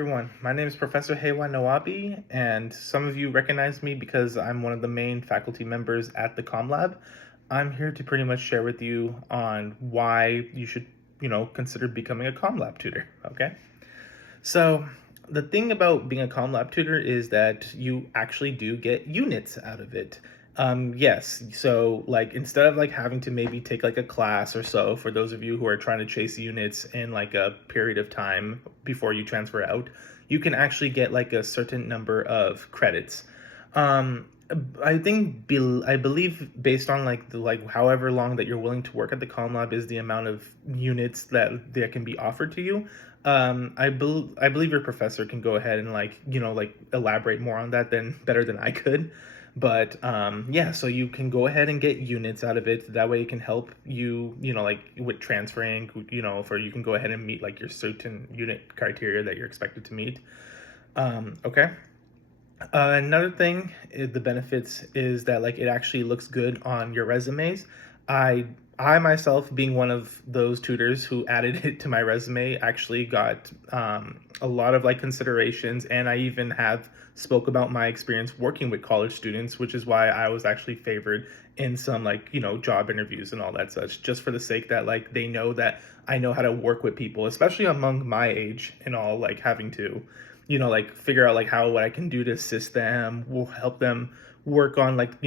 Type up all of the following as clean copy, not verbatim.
Everyone, my name is Professor Haywad Nawabi, and some of you recognize me because I'm one of the main faculty members at the COMM Lab. I'm here to pretty much share with you on why you should, consider becoming a COMM Lab tutor, okay? So the thing about being a COMM Lab tutor is that you actually do get units out of it. Yes, so like instead of like having to maybe take like a class or so, for those of you who are trying to chase units in like a period of time before you transfer out, you can actually get like a certain number of credits. Um, I believe based on like the like however long that you're willing to work at the COMM Lab is the amount of units that can be offered to you. I believe your professor can go ahead and like elaborate more on that than better than I could. But yeah, so you can go ahead and get units out of it. That way it can help you, like with transferring, for you can go ahead and meet like your certain unit criteria that you're expected to meet. Okay. Another thing is the benefits is that like it actually looks good on your resumes. I I myself, being one of those tutors who added it to my resume, actually got a lot of like considerations, and I even have spoke about my experience working with college students, which is why I was actually favored in some like job interviews and all that such, just for the sake that like they know that I know how to work with people, especially among my age and all, like having to like figure out like how what I can do to assist them, will help them work on like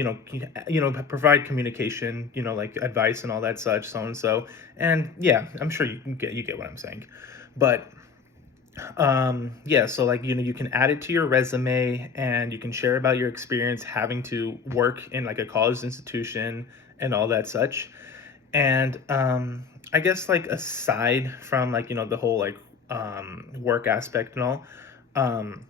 provide communication, like advice and all that such, so and so. And yeah, I'm sure you get what I'm saying. But yeah, so like you can add it to your resume and you can share about your experience having to work in like a college institution and all that such. And I guess like aside from like the whole like work aspect and all, um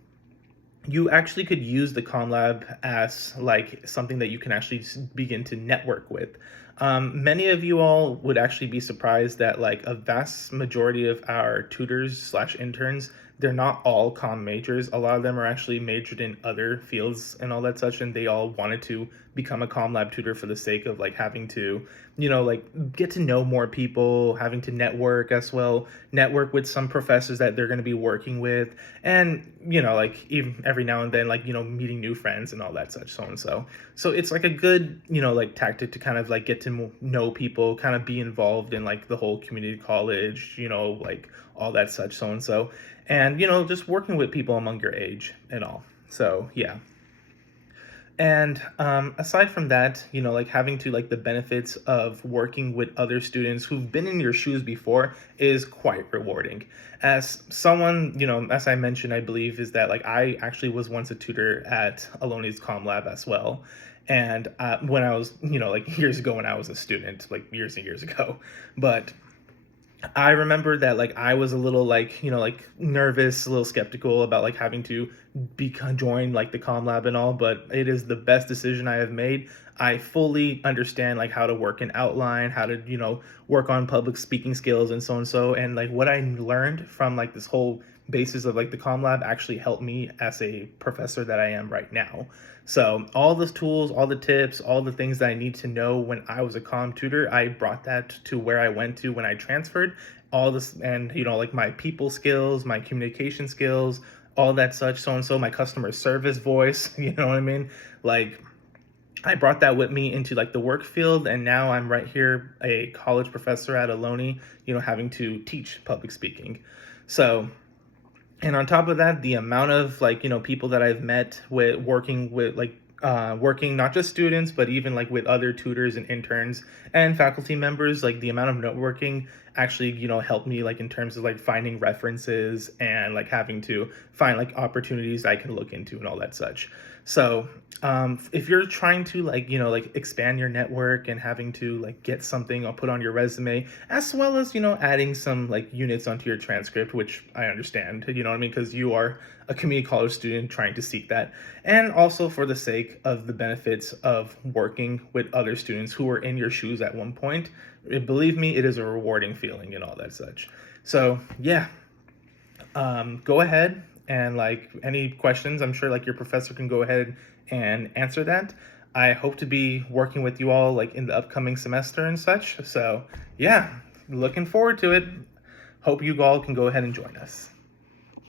you actually could use the COMM Lab as like something that you can actually begin to network with. Many of you all would actually be surprised that like a vast majority of our tutors slash interns, they're not all comm majors. A lot of them are actually majored in other fields and all that such, and they all wanted to become a COMM Lab tutor for the sake of like having to, like get to know more people, having to network as well, network with some professors that they're going to be working with, and like even every now and then like meeting new friends and all that such, so and so. So it's like a good like tactic to kind of like get to know people, kind of be involved in like the whole community college, like all that such, so and so, and just working with people among your age and all. So yeah. And aside from that, like having to like the benefits of working with other students who've been in your shoes before is quite rewarding. As someone, as I mentioned, I believe is that like I actually was once a tutor at Aloni's COMM Lab as well. And when I was, like years ago when I was a student, like years and years ago. But I remember that like I was a little like like nervous, a little skeptical about like having to join like the COMM Lab and all, but it is the best decision I have made. I fully understand like how to work an outline, how to work on public speaking skills and so, and like what I learned from like this whole basis of like the COMM Lab actually helped me as a professor that I am right now. So all the tools, all the tips, all the things that I need to know when I was a comm tutor, I brought that to where I went to when I transferred. All this, and like my people skills, my communication skills, all that such, so and so, my customer service voice, you know what I mean? Like I brought that with me into like the work field, and now I'm right here, a college professor at Aloni, having to teach public speaking. So, and on top of that, the amount of like people that I've met with working with like working not just students but even like with other tutors and interns and faculty members, like the amount of networking actually helped me like in terms of like finding references and like having to find like opportunities I can look into and all that such. So if you're trying to like like expand your network and having to like get something or put on your resume, as well as adding some like units onto your transcript, which I understand, what I mean, because you are a community college student trying to seek that, and also for the sake of the benefits of working with other students who were in your shoes at one point, believe me, it is a rewarding feeling and all that such. So yeah, go ahead and like any questions, I'm sure like your professor can go ahead and answer that. I hope to be working with you all like in the upcoming semester and such. So yeah, looking forward to it. Hope you all can go ahead and join us.